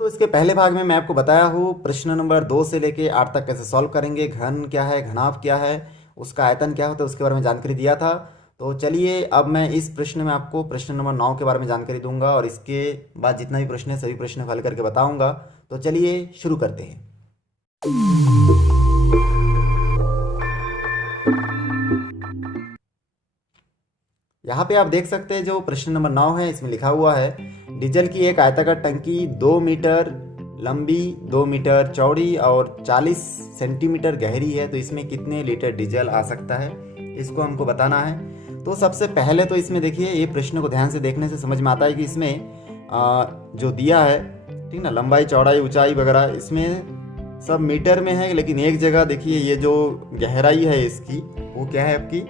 तो इसके पहले भाग में मैं आपको बताया हूँ प्रश्न नंबर 2 से लेके 8 तक कैसे सॉल्व करेंगे। घन क्या है, घनाभ क्या है, उसका आयतन क्या होता है, उसके बारे में जानकारी दिया था। तो चलिए अब मैं इस प्रश्न में आपको प्रश्न नंबर 9 के बारे में जानकारी दूंगा और इसके बाद जितना भी प्रश्न है सभी प्रश्न हल करके बताऊंगा। तो चलिए शुरू करते हैं। यहाँ पे आप देख सकते हैं जो प्रश्न नंबर 9 है इसमें लिखा हुआ है डीजल की एक आयताकार टंकी 2 मीटर लंबी, 2 मीटर चौड़ी और 40 सेंटीमीटर गहरी है, तो इसमें कितने लीटर डीजल आ सकता है, इसको हमको बताना है। तो सबसे पहले तो इसमें देखिए, ये प्रश्न को ध्यान से देखने से समझ में आता है कि इसमें जो दिया है, ठीक ना, लंबाई चौड़ाई ऊंचाई वगैरह इसमें सब मीटर में है, लेकिन एक जगह देखिए ये जो गहराई है इसकी वो क्या है आपकी,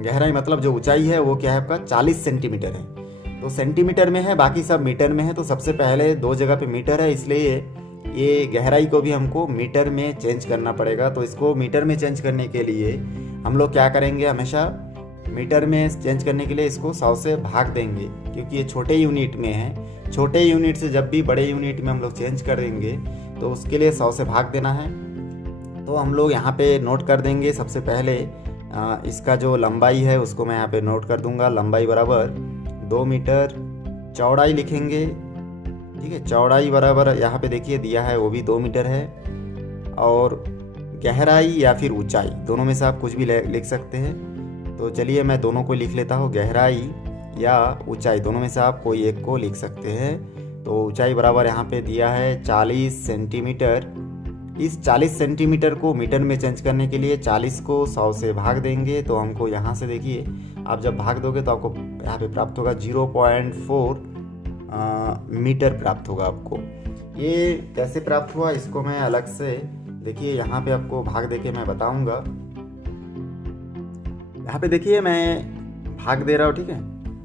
गहराई मतलब जो ऊंचाई है वो क्या है आपका 40 सेंटीमीटर है। तो सेंटीमीटर में है, बाकी सब मीटर में है। तो सबसे पहले दो जगह पे मीटर है, इसलिए ये गहराई को भी हमको मीटर में चेंज करना पड़ेगा। तो इसको मीटर में चेंज करने के लिए हम लोग क्या करेंगे, हमेशा मीटर में चेंज करने के लिए इसको 100 से भाग देंगे, क्योंकि ये छोटे यूनिट में है। छोटे यूनिट से जब भी बड़े यूनिट में हम लोग चेंज कर देंगे तो उसके लिए 100 से भाग देना है। तो हम लोग यहाँ पे नोट कर देंगे। सबसे पहले इसका जो लंबाई है उसको मैं यहाँ पे नोट कर दूंगा। लंबाई बराबर 2 मीटर, चौड़ाई लिखेंगे, ठीक है, चौड़ाई बराबर यहाँ पे देखिए दिया है वो भी 2 मीटर है, और गहराई या फिर ऊंचाई दोनों में से आप कुछ भी लिख सकते हैं। तो चलिए मैं दोनों को लिख लेता हूँ, गहराई या ऊंचाई दोनों में से आप कोई एक को लिख सकते हैं। तो ऊंचाई बराबर यहाँ पे दिया है 40 सेंटीमीटर। इस 40 सेंटीमीटर को मीटर में चेंज करने के लिए 40 को 100 से भाग देंगे। तो हमको यहाँ से देखिए, आप जब भाग दोगे तो आपको यहाँ पे प्राप्त होगा 0.4 मीटर प्राप्त होगा आपको। ये कैसे प्राप्त हुआ इसको मैं अलग से देखिए यहाँ पे आपको भाग देके मैं बताऊंगा। यहाँ पे देखिए मैं भाग दे रहा हूँ, ठीक है,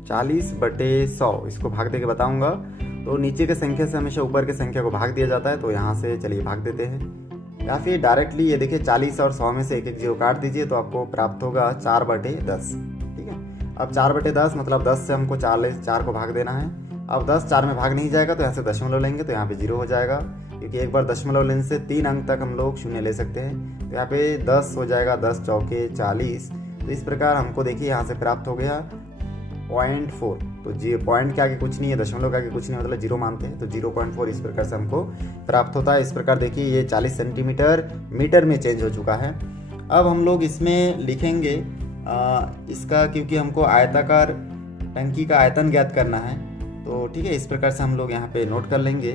40/100 इसको भाग दे के बताऊंगा। तो नीचे के संख्या से हमेशा ऊपर के संख्या को भाग दिया जाता है। तो यहाँ से चलिए भाग देते हैं, या फिर डायरेक्टली ये देखिए 40 और 100 में से एक एक जीरो काट दीजिए तो आपको प्राप्त होगा 4/10, ठीक है। अब 4/10 मतलब 10 से हमको 4 को भाग देना है। अब 10 4 में भाग नहीं जाएगा तो यहाँ से दशमलव लेंगे, तो यहाँ पे 0 हो जाएगा, क्योंकि एक बार दशमलव लेने से 3 अंक तक हम लोग शून्य ले सकते हैं। तो यहाँ पे 10 हो जाएगा, 10 चौके 40। तो इस प्रकार हमको देखिए यहाँ से प्राप्त हो गया 0.4। तो जी पॉइंट के आगे कुछ नहीं है, दशमलव के आगे कुछ नहीं, मतलब 0 मानते हैं, तो 0.4 इस प्रकार से हमको प्राप्त होता है। इस प्रकार देखिए ये 40 सेंटीमीटर मीटर में चेंज हो चुका है। अब हम लोग इसमें लिखेंगे इसका, क्योंकि हमको आयताकार टंकी का आयतन ज्ञात करना है। तो ठीक है, इस प्रकार से हम लोग यहाँ पे नोट कर लेंगे।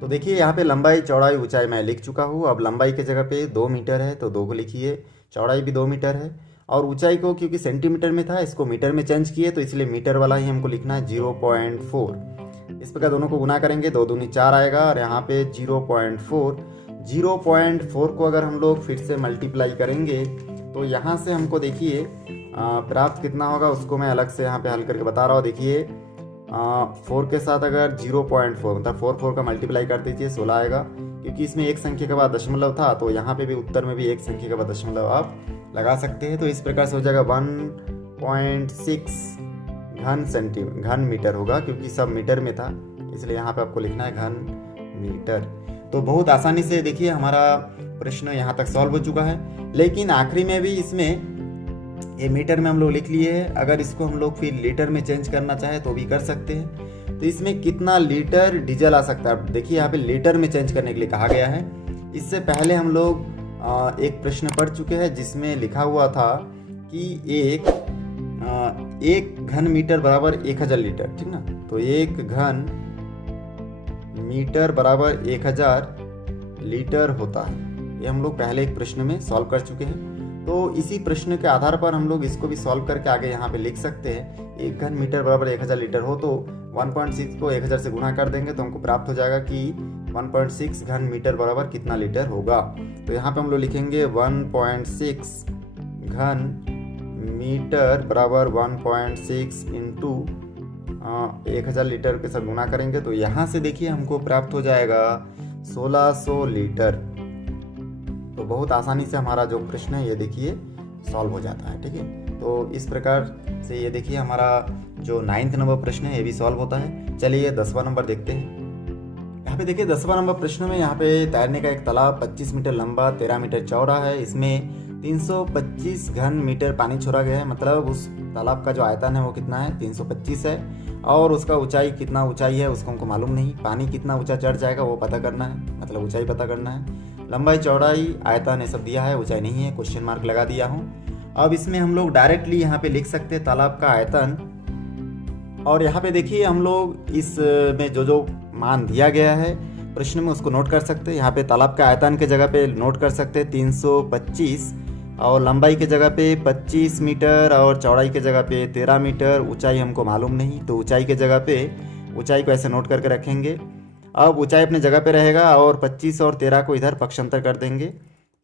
तो देखिए यहाँ पे लंबाई चौड़ाई ऊंचाई मैं लिख चुका हूँ। अब लंबाई के जगह पे 2 मीटर है तो 2 को लिखिए, चौड़ाई भी 2 मीटर है, और ऊंचाई को क्योंकि सेंटीमीटर में था इसको मीटर में चेंज किए तो इसलिए मीटर वाला ही हमको लिखना है 0.4। इस प्रकार दोनों को गुना करेंगे, 2 दूनी 4 आएगा, और यहाँ पे 0.4 को अगर हम लोग फिर से मल्टीप्लाई करेंगे तो यहाँ से हमको देखिए प्राप्त कितना होगा उसको मैं अलग से यहाँ पे हल करके बता रहा हूँ। देखिए 4 के साथ अगर 0.4 मतलब 4 का मल्टीप्लाई कर दीजिए 16 आएगा, क्योंकि इसमें एक संख्या के बाद दशमलव था तो यहाँ पे भी उत्तर में भी एक संख्या के बाद दशमलव आप लगा सकते हैं। तो इस प्रकार से हो जाएगा 1.6 घन मीटर होगा, क्योंकि सब मीटर में था इसलिए यहाँ पे आपको लिखना है घन मीटर। तो बहुत आसानी से देखिए हमारा प्रश्न यहाँ तक सॉल्व हो चुका है। लेकिन आखिरी में भी इसमें ये मीटर में हम लोग लिख लिए हैं, अगर इसको हम लोग फिर लीटर में चेंज करना चाहे तो भी कर सकते हैं। तो इसमें कितना लीटर डीजल आ सकता है, देखिए यहाँ पे लीटर में चेंज करने के लिए कहा गया है। इससे पहले हम लोग एक प्रश्न पढ़ चुके हैं जिसमें लिखा हुआ था कि एक घन मीटर बराबर 1000 लीटर, ठीक ना। तो एक घन मीटर बराबर 1000 लीटर होता है। ये हम लोग पहले एक प्रश्न में सॉल्व कर चुके हैं। तो इसी प्रश्न के आधार पर हम लोग इसको भी सॉल्व करके आगे यहाँ पे लिख सकते हैं। एक घन मीटर बराबर 1000 लीटर हो तो 1.6 को 1000 से गुणा कर देंगे तो हमको प्राप्त हो जाएगा कि 1.6 घन मीटर बराबर कितना लीटर होगा। तो यहाँ पे हम लोग लिखेंगे 1.6 घन मीटर बराबर 1.6 इंटू 1000 लीटर के साथ गुना करेंगे तो यहाँ से देखिए हमको प्राप्त हो जाएगा 1600 लीटर। तो बहुत आसानी से हमारा जो प्रश्न है ये देखिए सॉल्व हो जाता है, ठीक है। तो इस प्रकार से ये देखिए हमारा जो 9th नंबर प्रश्न है ये भी सॉल्व होता है। चलिए 10वां नंबर देखते हैं। यहाँ पे देखिए 10वां नंबर प्रश्न में यहाँ पे तैरने का एक तालाब 25 मीटर लंबा 13 मीटर चौड़ा है। इसमें 325 घन मीटर पानी छोड़ा गया है। मतलब उस तालाब का जो आयतन है वो कितना है, 325 है। और उसका ऊंचाई कितना ऊंचाई है उसको हमको मालूम नहीं। पानी कितना ऊंचा चढ़ जाएगा वो पता करना है, मतलब ऊंचाई पता करना है। लंबाई चौड़ाई आयतन ये सब दिया है, ऊंचाई नहीं है, क्वेश्चन मार्क लगा दिया हूँ। अब इसमें हम लोग डायरेक्टली यहाँ पे लिख सकते हैं तालाब का आयतन। और यहाँ पे देखिए हम लोग इस में जो मान दिया गया है प्रश्न में उसको नोट कर सकते हैं। यहाँ पे तालाब का आयतन के जगह पे नोट कर सकते हैं 325, और लंबाई के जगह पे 25 मीटर और चौड़ाई के जगह पे 13 मीटर। ऊंचाई हमको मालूम नहीं, तो ऊंचाई के जगह पे ऊंचाई को ऐसे नोट करके रखेंगे। अब ऊंचाई अपने जगह पे रहेगा और 25 और 13 को इधर पक्षांतर कर देंगे।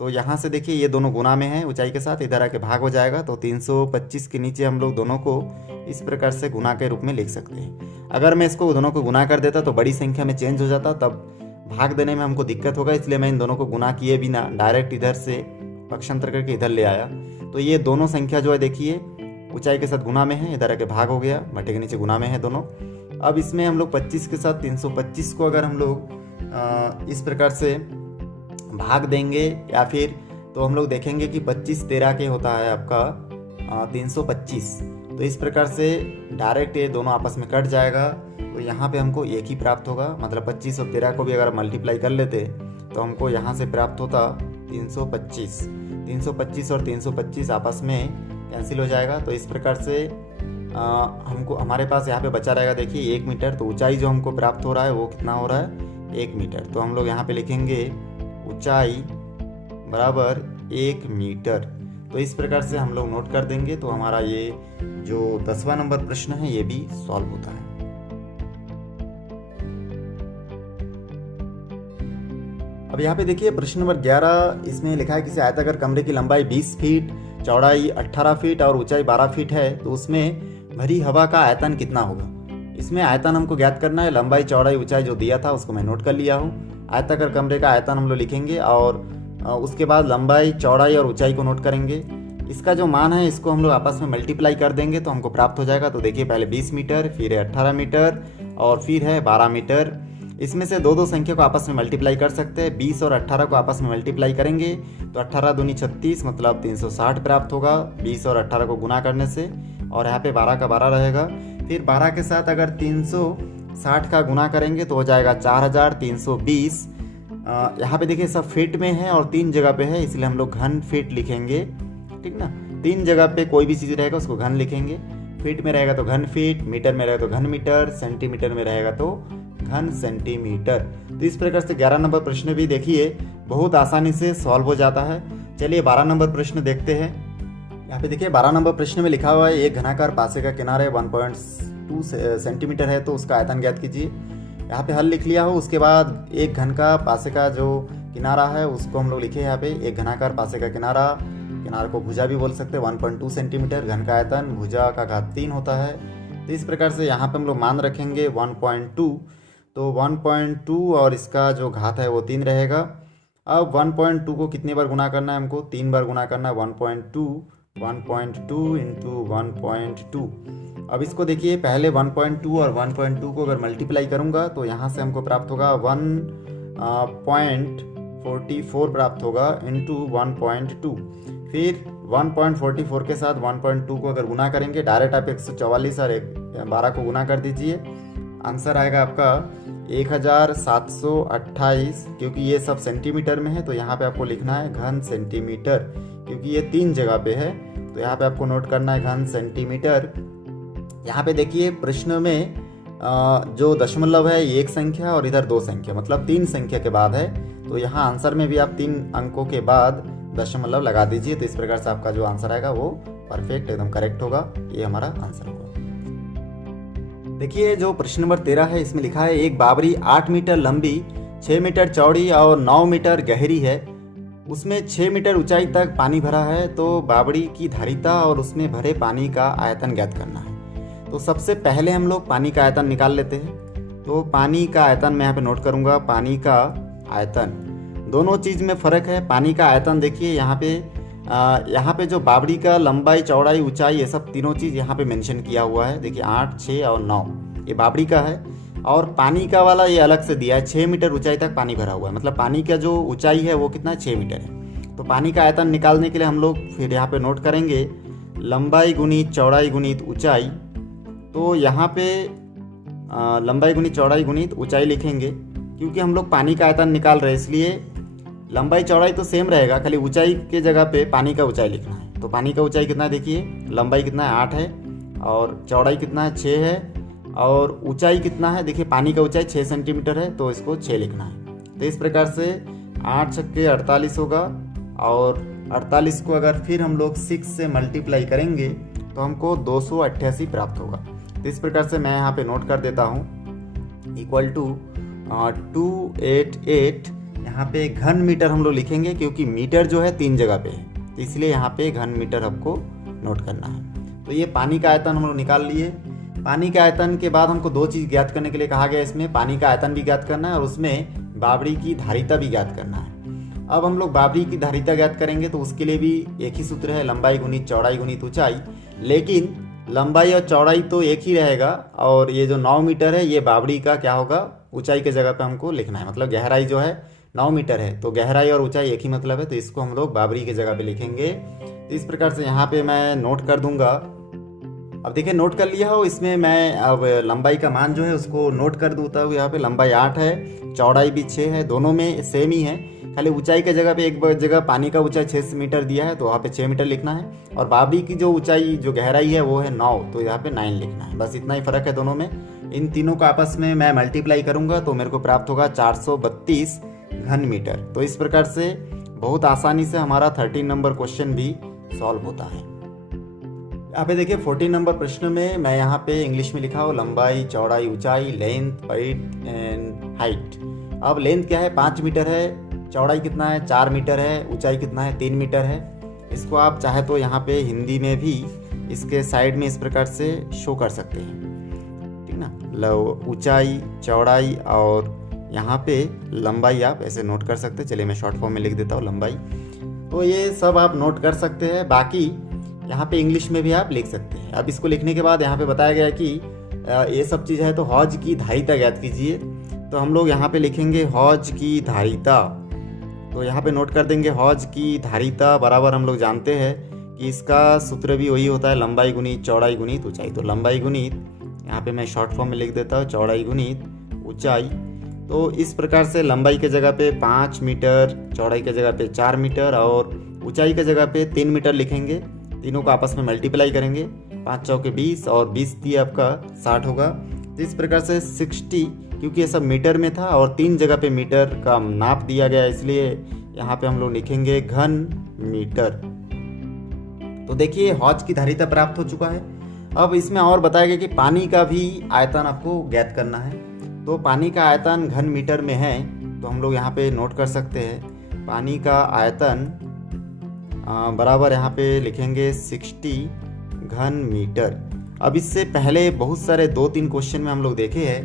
तो यहाँ से देखिए ये दोनों गुना में है ऊंचाई के साथ, इधर आके भाग हो जाएगा। तो 325 के नीचे हम लोग दोनों को इस प्रकार से गुना के रूप में लिख सकते हैं। अगर मैं इसको दोनों को गुना कर देता तो बड़ी संख्या में चेंज हो जाता, तब भाग देने में हमको दिक्कत होगा। इसलिए मैं इन दोनों को गुना किए बिना डायरेक्ट इधर से पक्षांतर करके इधर ले आया। तो ये दोनों संख्या जो है देखिए ऊंचाई के साथ गुना में है, इधर आके भाग हो गया, बटे के नीचे गुना में है दोनों। अब इसमें हम लोग 25 के साथ 325 को अगर हम लोग इस प्रकार से भाग देंगे या फिर तो हम लोग देखेंगे कि 25 13 के होता है आपका 325। तो इस प्रकार से डायरेक्ट ये दोनों आपस में कट जाएगा। तो यहाँ पे हमको एक ही प्राप्त होगा। मतलब 25 और 13 को भी अगर मल्टीप्लाई कर लेते तो हमको यहाँ से प्राप्त होता 325। 325 और 325 आपस में कैंसिल हो जाएगा। तो इस प्रकार से हमको हमारे पास यहाँ पे बचा रहेगा देखिए 1 मीटर। तो ऊंचाई जो हमको प्राप्त हो रहा है वो कितना हो रहा है, 1 मीटर। तो हम लोग यहाँ पे लिखेंगे ऊंचाई बराबर 1 मीटर। तो इस प्रकार से हम लोग नोट कर देंगे। तो हमारा ये जो 10वां नंबर प्रश्न है ये भी सॉल्व होता है। अब यहाँ पे देखिए प्रश्न नंबर 11, इसमें लिखा है किसी आयताकार कमरे की लंबाई 20 फीट, चौड़ाई 18 फीट और ऊंचाई 12 फीट है, तो उसमें भरी हवा का आयतन कितना होगा। इसमें आयतन हमको ज्ञात करना है। लंबाई चौड़ाई ऊंचाई जो दिया था उसको मैं नोट कर लिया हूँ। आयताकार कमरे का आयतन हम लोग लिखेंगे और उसके बाद लंबाई चौड़ाई और ऊंचाई को नोट करेंगे। इसका जो मान है इसको हम लोग आपस में मल्टीप्लाई कर देंगे तो हमको प्राप्त हो जाएगा। तो देखिए पहले 20 मीटर, फिर है 18 मीटर और फिर है 12 मीटर। इसमें से दो संख्या को आपस में मल्टीप्लाई कर सकते हैं। 20 और 18 को आपस में मल्टीप्लाई करेंगे तो 18 दूनी 36 मतलब 360 प्राप्त होगा 20 और 18 को गुना करने से। और यहाँ पे 12 का 12 रहेगा। फिर 12 के साथ अगर 360 का गुना करेंगे तो हो जाएगा 4320। यहाँ पे देखिए सब फीट में है और 3 जगह पे है, इसलिए हम लोग घन फीट लिखेंगे, ठीक ना। 3 जगह पे कोई भी चीज़ रहेगा उसको घन लिखेंगे। फीट में रहेगा तो घन फीट, मीटर में रहेगा तो घन मीटर, सेंटीमीटर में रहेगा तो घन सेंटीमीटर। तो इस प्रकार से 11 नंबर प्रश्न भी देखिए बहुत आसानी से सॉल्व हो जाता है। चलिए 12 नंबर प्रश्न देखते हैं। यहाँ पे देखिए 12 नंबर प्रश्न में लिखा हुआ है एक घनाकार पासे का किनारा 1.2 सेंटीमीटर है, तो उसका आयतन ज्ञात कीजिए। यहाँ पे हल लिख लिया हो। उसके बाद एक घन का पासे का जो किनारा है उसको हम लोग लिखे यहाँ पे एक घनाकार पासे का किनारा, किनारे को भुजा भी बोल सकते हैं, 1.2 सेंटीमीटर। घन का आयतन भुजा का घात 3 होता है। तो इस प्रकार से यहाँ पे हम लोग मान रखेंगे 1.2। तो 1.2 और इसका जो घात है वो 3 रहेगा। अब 1.2 को कितनी बार गुना करना है, हमको 3 बार गुना करना है। 1.2 इंटू 1.2। अब इसको देखिए पहले 1.2 और 1.2 को अगर मल्टीप्लाई करूँगा तो यहाँ से हमको प्राप्त होगा 1.44 प्राप्त होगा इंटू 1.2। फिर 1.44 के साथ 1.2 को अगर गुना करेंगे डायरेक्ट आप 144 और 12 को गुना कर दीजिए। आंसर आएगा आपका 1728। क्योंकि ये सब सेंटीमीटर में है तो यहाँ पे आपको लिखना है घन सेंटीमीटर, क्योंकि ये 3 जगह पे है तो यहाँ पे आपको नोट करना है घन सेंटीमीटर। यहाँ पे देखिए प्रश्न में जो दशमलव है ये एक संख्या और इधर 2 संख्या, मतलब 3 संख्या के बाद है। तो यहाँ आंसर में भी आप 3 अंकों के बाद दशमलव लगा दीजिए। तो इस प्रकार से आपका जो आंसर आएगा वो परफेक्ट एकदम करेक्ट होगा। ये हमारा आंसर होगा। देखिए जो प्रश्न नंबर 13 है इसमें लिखा है एक बावड़ी 8 मीटर लंबी, 6 मीटर चौड़ी और 9 मीटर गहरी है, उसमें 6 मीटर ऊंचाई तक पानी भरा है। तो बावड़ी की धारिता और उसमें भरे पानी का आयतन ज्ञात करना है। तो सबसे पहले हम लोग पानी का आयतन निकाल लेते हैं। तो पानी का आयतन मैं यहाँ पे नोट करूँगा। पानी का आयतन, दोनों चीज़ में फ़र्क है। पानी का आयतन देखिए यहाँ पे जो बावड़ी का लंबाई चौड़ाई ऊंचाई ये सब तीनों चीज़ यहाँ पे मेंशन किया हुआ है। देखिए 8, 6 और 9 ये बावड़ी का है। और पानी का वाला ये अलग से दिया है, 6 मीटर ऊंचाई तक पानी भरा हुआ है, मतलब पानी का जो ऊंचाई है वो कितना है, 6 मीटर है। तो पानी का आयतन निकालने के लिए हम लोग फिर यहाँ पे नोट करेंगे लंबाई गुणित चौड़ाई गुणित ऊंचाई। तो यहाँ पे लंबाई गुणित चौड़ाई गुणित ऊंचाई लिखेंगे, क्योंकि हम लोग पानी का आयतन निकाल रहे हैं, इसलिए लंबाई चौड़ाई तो सेम रहेगा, खाली ऊंचाई के जगह पे पानी का ऊंचाई लिखना है। तो पानी का ऊंचाई कितना है, देखिए लंबाई कितना है 8 है, और चौड़ाई कितना है 6 है, और ऊंचाई कितना है, देखिए पानी का ऊंचाई 6 सेंटीमीटर है, तो इसको 6 लिखना है। तो इस प्रकार से 8 छक्के 48 होगा, और 48 को अगर फिर हम लोग 6 से मल्टीप्लाई करेंगे तो हमको 288 प्राप्त होगा। तो इस प्रकार से मैं यहाँ पे नोट कर देता हूँ इक्वल टू 288, यहाँ पे घन मीटर हम लोग लिखेंगे, क्योंकि मीटर जो है 3 जगह पे है, तो इसलिए यहाँ पे घन मीटर हमको नोट करना है। तो ये पानी का आयतन हम लोग निकाल लिए। पानी के आयतन के बाद हमको 2 चीज़ ज्ञात करने के लिए कहा गया, इसमें पानी का आयतन भी ज्ञात करना है और उसमें बावड़ी की धारिता भी ज्ञात करना है। अब हम लोग बावड़ी की धारिता ज्ञात करेंगे, तो उसके लिए भी एक ही सूत्र है, लंबाई गुणित चौड़ाई गुणित ऊंचाई। लेकिन लंबाई और चौड़ाई तो एक ही रहेगा, और ये जो 9 मीटर है ये बावड़ी का क्या होगा, ऊंचाई के जगह पे हमको लिखना है। मतलब गहराई जो है 9 मीटर है, तो गहराई और ऊंचाई एक ही मतलब है, तो इसको हम लोग बावड़ी के जगह पे लिखेंगे। तो इस प्रकार से यहाँ पे मैं नोट कर दूंगा। अब देखिए नोट कर लिया हो, इसमें मैं अब लंबाई का मान जो है उसको नोट कर दूता हूँ। यहाँ पे लंबाई 8 है, चौड़ाई भी 6 है, दोनों में सेम ही है, खाली ऊंचाई के जगह पे एक जगह पानी का ऊंचाई 6 मीटर दिया है, तो वहाँ पे 6 मीटर लिखना है, और बावड़ी की जो ऊंचाई जो गहराई है वो है 9, तो यहाँ पे 9 लिखना है। बस इतना ही फर्क है दोनों में। इन तीनों को आपस में मैं मल्टीप्लाई करूंगा तो मेरे को प्राप्त होगा 432 घन मीटर। तो इस प्रकार से बहुत आसानी से हमारा 13 नंबर क्वेश्चन भी सॉल्व होता है। यहाँ पे देखिए 14 नंबर प्रश्न में मैं यहाँ पे इंग्लिश में लिखा हूँ लंबाई चौड़ाई ऊंचाई, लेंथ विड्थ एंड हाइट। अब लेंथ क्या है 5 मीटर है, चौड़ाई कितना है 4 मीटर है, ऊंचाई कितना है 3 मीटर है। इसको आप चाहे तो यहाँ पे हिंदी में भी इसके साइड में इस प्रकार से शो कर सकते हैं, ठीक ना। ऊंचाई चौड़ाई और यहाँ पे लंबाई आप ऐसे नोट कर सकते हैं। चलिए मैं शॉर्ट फॉर्म में लिख देता हूँ लंबाई। तो ये सब आप नोट कर सकते हैं, बाकी यहाँ पे इंग्लिश में भी आप लिख सकते हैं। अब इसको लिखने के बाद यहाँ पे बताया गया कि ये सब चीज़ है, तो हौज की धारिता ज्ञात कीजिए। तो हम लोग यहाँ पे लिखेंगे हौज की धारिता। तो यहाँ पे नोट कर देंगे हौज की धारिता बराबर, हम लोग जानते हैं कि इसका सूत्र भी वही होता है, लंबाई गुणित चौड़ाई गुणित ऊंचाई। तो लंबाई गुणित, यहाँ पे मैं शॉर्ट फॉर्म में लिख देता हूँ चौड़ाई गुणित ऊंचाई। तो इस प्रकार से लंबाई के जगह पे 5 मीटर, चौड़ाई के जगह पे 4 मीटर और ऊंचाई के जगह पे 3 मीटर लिखेंगे। तीनों को आपस में मल्टीप्लाई करेंगे, 5 चौके 20 और 20 दिए आपका 60 होगा। तो इस प्रकार से 60, क्योंकि ये सब मीटर में था और 3 जगह पे मीटर का नाप दिया गया, इसलिए यहाँ पे हम लोग लिखेंगे घन मीटर। तो देखिए हौज की धारिता प्राप्त हो चुका है। अब इसमें और बताया गया कि पानी का भी आयतन आपको ज्ञात करना है। तो पानी का आयतन घन मीटर में है, तो हम लोग यहाँ पे नोट कर सकते हैं पानी का आयतन बराबर यहाँ पे लिखेंगे 60 घन मीटर। अब इससे पहले बहुत सारे 2-3 क्वेश्चन में हम लोग देखे हैं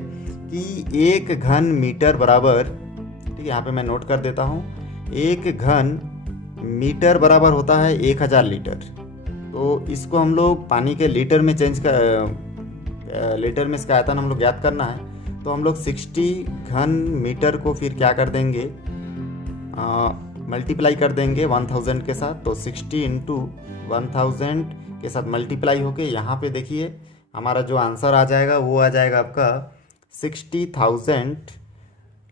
कि 1 घन मीटर बराबर, ठीक है यहाँ पे मैं नोट कर देता हूँ, 1 घन मीटर बराबर होता है 1000 लीटर। तो इसको हम लोग पानी के लीटर में चेंज कर, लीटर में इसका आयतन हम लोग ज्ञात करना है। तो हम लोग 60 घन मीटर को फिर क्या कर देंगे, मल्टीप्लाई कर देंगे 1000 के साथ। तो 60 इंटू 1000 के साथ मल्टीप्लाई होके यहाँ पे देखिए हमारा जो आंसर आ जाएगा वो आ जाएगा आपका 60,000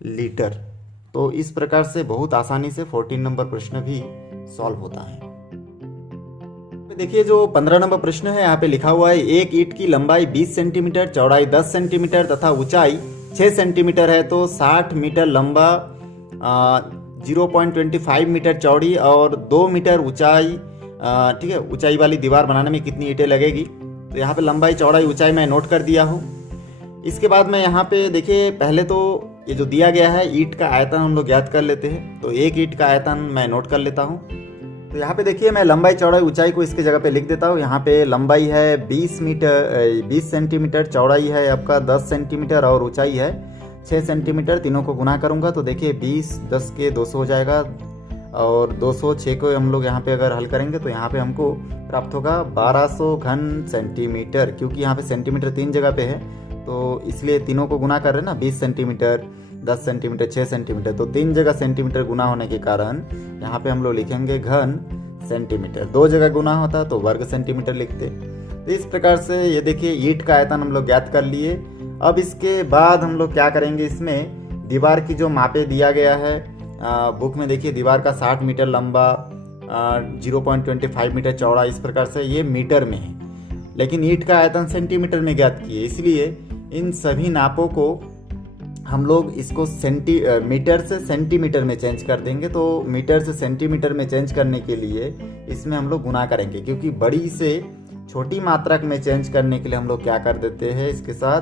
लीटर। तो इस प्रकार से बहुत आसानी से 14 नंबर प्रश्न भी सॉल्व होता है। देखिए जो 15 नंबर प्रश्न है यहाँ पे लिखा हुआ है, एक ईंट की लंबाई 20 सेंटीमीटर, चौड़ाई 10 सेंटीमीटर तथा ऊंचाई 6 सेंटीमीटर है। तो 60 मीटर लंबा, 0.25 मीटर चौड़ी और 2 मीटर ऊंचाई, ठीक है, ऊंचाई वाली दीवार बनाने में कितनी ईंटें लगेगी। तो यहाँ पे लंबाई चौड़ाई ऊंचाई मैं नोट कर दिया हूँ। इसके बाद मैं यहाँ पे देखिए पहले तो ये जो दिया गया है ईंट का आयतन हम लोग ज्ञात कर लेते हैं। तो एक ईंट का आयतन मैं नोट कर लेता हूँ। तो यहाँ पे देखिए मैं लंबाई चौड़ाई ऊंचाई को इसके जगह पे लिख देता हूँ। यहाँ पे लंबाई है 20 सेंटीमीटर, चौड़ाई है आपका 10 सेंटीमीटर और ऊंचाई है 6 सेंटीमीटर। तीनों को गुना करूँगा तो देखिए 20 10 के 200 हो जाएगा और 206 को हम लोग यहाँ पे अगर हल करेंगे तो यहाँ पे हमको प्राप्त होगा 1200 घन सेंटीमीटर। क्योंकि यहाँ पे सेंटीमीटर 3 जगह पे है तो इसलिए तीनों को गुना कर रहे हैं ना, 20 सेंटीमीटर, 10 सेंटीमीटर, 6 सेंटीमीटर, तो 3 जगह सेंटीमीटर गुना होने के कारण यहाँ पे हम लोग लिखेंगे घन सेंटीमीटर। 2 जगह गुना होता तो वर्ग सेंटीमीटर लिखते। तो इस प्रकार से ये देखिए ईंट का आयतन हम लोग ज्ञात कर लिए। अब इसके बाद हम लोग क्या करेंगे, इसमें दीवार की जो मापे दिया गया है बुक में, देखिए दीवार का 60 मीटर लंबा, 0.25 मीटर चौड़ा, इस प्रकार से ये मीटर में है, लेकिन ईंट का आयतन सेंटीमीटर में ज्ञात किए। इसलिए इन सभी नापों को हम लोग इसको मीटर से सेंटीमीटर में चेंज कर देंगे। तो मीटर से सेंटीमीटर में चेंज करने के लिए इसमें हम लोग गुना करेंगे, क्योंकि बड़ी से छोटी मात्रक में चेंज करने के लिए हम लोग क्या कर देते हैं, इसके साथ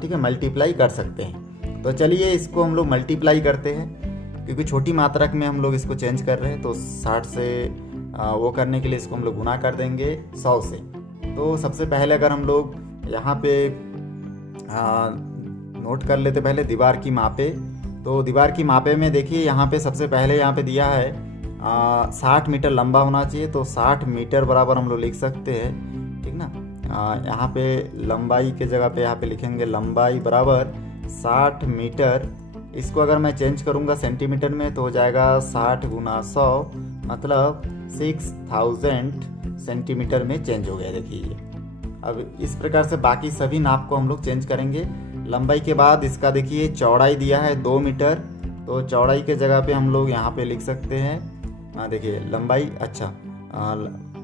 ठीक है मल्टीप्लाई कर सकते हैं। तो चलिए इसको हम लोग मल्टीप्लाई करते हैं, क्योंकि छोटी मात्रक में हम लोग इसको चेंज कर रहे हैं। तो 60 से वो करने के लिए इसको हम लोग गुना कर देंगे 100 से। तो सबसे पहले अगर हम लोग यहाँ पे नोट कर लेते पहले दीवार की मापे। तो दीवार की मापे में देखिए यहाँ पे सबसे पहले यहाँ पे दिया है 60 मीटर लंबा होना चाहिए। तो 60 मीटर बराबर हम लोग लिख सकते हैं, ठीक ना। यहाँ पे लंबाई के जगह पे यहाँ पे लिखेंगे लंबाई बराबर 60 मीटर। इसको अगर मैं चेंज करूँगा सेंटीमीटर में तो हो जाएगा 60 गुना 100, मतलब 6000 सेंटीमीटर में चेंज हो गया। देखिए ये अब इस प्रकार से बाकी सभी नाप को हम लोग चेंज करेंगे। लंबाई के बाद इसका देखिए चौड़ाई दिया है 2 मीटर, तो चौड़ाई के जगह पे हम लोग यहाँ पे लिख सकते हैं, देखिए लंबाई, अच्छा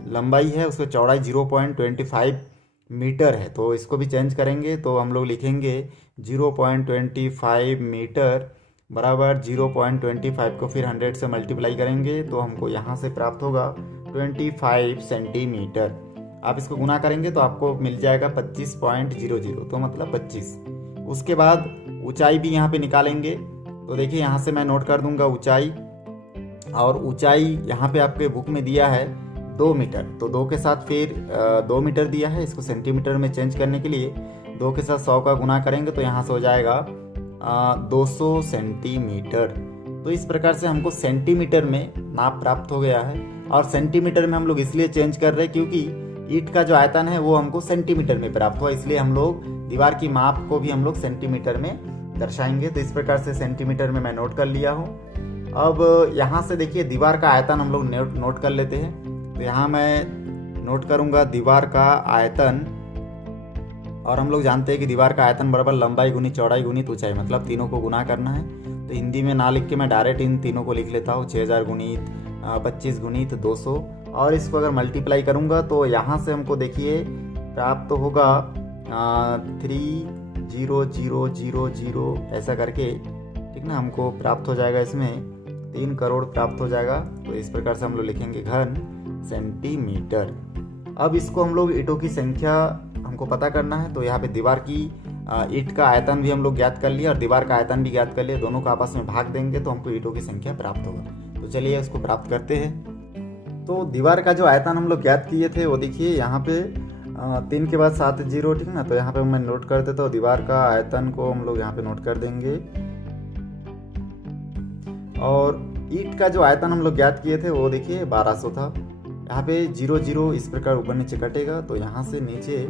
लंबाई है, उसको चौड़ाई 0.25 मीटर है, तो इसको भी चेंज करेंगे। तो हम लोग लिखेंगे 0.25 मीटर बराबर 0.25 को फिर 100 से मल्टीप्लाई करेंगे, तो हमको यहाँ से प्राप्त होगा 25 सेंटीमीटर। आप इसको गुना करेंगे तो आपको मिल जाएगा 25.00, तो मतलब 25। उसके बाद ऊंचाई भी यहाँ पे निकालेंगे। तो देखिए यहाँ से मैं नोट कर दूंगा ऊंचाई, और ऊंचाई यहाँ पे आपके बुक में दिया है 2 मीटर। तो 2 के साथ फिर 2 मीटर दिया है, इसको सेंटीमीटर में चेंज करने के लिए 2 के साथ 100 का गुना करेंगे, तो यहाँ से हो जाएगा 200 सेंटीमीटर। तो इस प्रकार से हमको सेंटीमीटर में नाप प्राप्त हो गया है। और सेंटीमीटर में हम लोग इसलिए चेंज कर रहे हैं क्योंकि ईंट का जो आयतन है वो हमको सेंटीमीटर में प्राप्त हुआ, इसलिए हम लोग दीवार की माप को भी हम लोग सेंटीमीटर में दर्शाएंगे। तो इस प्रकार से सेंटीमीटर में मैं नोट कर लिया हूँ। अब यहाँ से देखिए दीवार का आयतन हम लोग नोट कर लेते हैं। तो यहाँ मैं नोट करूँगा दीवार का आयतन, और हम लोग जानते हैं कि दीवार का आयतन बराबर लंबाई गुनी चौड़ाई गुनी ऊंचाई, मतलब तीनों को गुना करना है। तो हिंदी में ना लिख के मैं डायरेक्ट इन तीनों को लिख लेता हूँ, 6000 गुणित 25 गुणित 200, और इसको अगर मल्टीप्लाई करूँगा तो यहाँ से हमको देखिए प्राप्त तो होगा 30000 ऐसा करके, ठीक ना, हमको प्राप्त हो जाएगा, इसमें 3 करोड़ प्राप्त हो जाएगा। तो इस प्रकार से हम लोग लिखेंगे घन सेंटीमीटर। अब इसको हम लोग ईंटों की संख्या हमको पता करना है। तो यहाँ पे दीवार की ईंट का आयतन भी हम लोग ज्ञात कर लिया और दीवार का आयतन भी ज्ञात कर लिया, दोनों को आपस में भाग देंगे तो हमको ईंटों की संख्या प्राप्त होगा। तो चलिए इसको प्राप्त करते हैं। तो दीवार का जो आयतन हम लोग ज्ञात किए थे वो देखिए यहाँ पे 3 के बाद 7 0, ठीक ना। तो यहाँ पे मैं नोट कर देता हूँ, दीवार का आयतन को हम लोग यहाँ पे नोट कर देंगे। और ईंट का जो आयतन हम लोग ज्ञात किए थे वो देखिए 1200 था। यहाँ पे 0 इस प्रकार ऊपर नीचे कटेगा, तो यहाँ से नीचे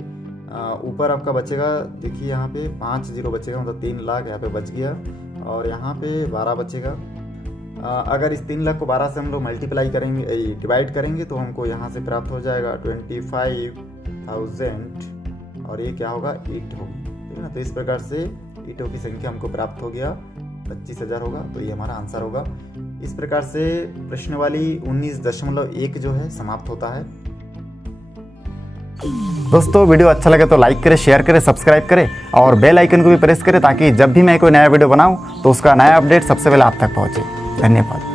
ऊपर आपका बचेगा, देखिए यहाँ पे 5 0 बचेगा, मतलब 3 लाख यहाँ पे बच गया, और यहाँ पे 12 बचेगा। अगर इस 3 लाख को 12 से हम लोग मल्टीप्लाई करेंगे, डिवाइड करेंगे, तो हमको यहाँ से प्राप्त हो जाएगा 25,000, और ये क्या होगा, ईंट होगी, ठीक है ना। तो इस प्रकार से ईंटों की संख्या हमको प्राप्त हो गया, 25,000 होगा। तो ये हमारा आंसर होगा। इस प्रकार से प्रश्नावली 19.1 जो है समाप्त होता है। दोस्तों वीडियो अच्छा लगे तो लाइक करें, शेयर करें, सब्सक्राइब करें और बेल आइकन को भी प्रेस करें, ताकि जब भी मैं कोई नया वीडियो बनाऊं तो उसका नया अपडेट सबसे पहले आप तक पहुंचे। धन्यवाद।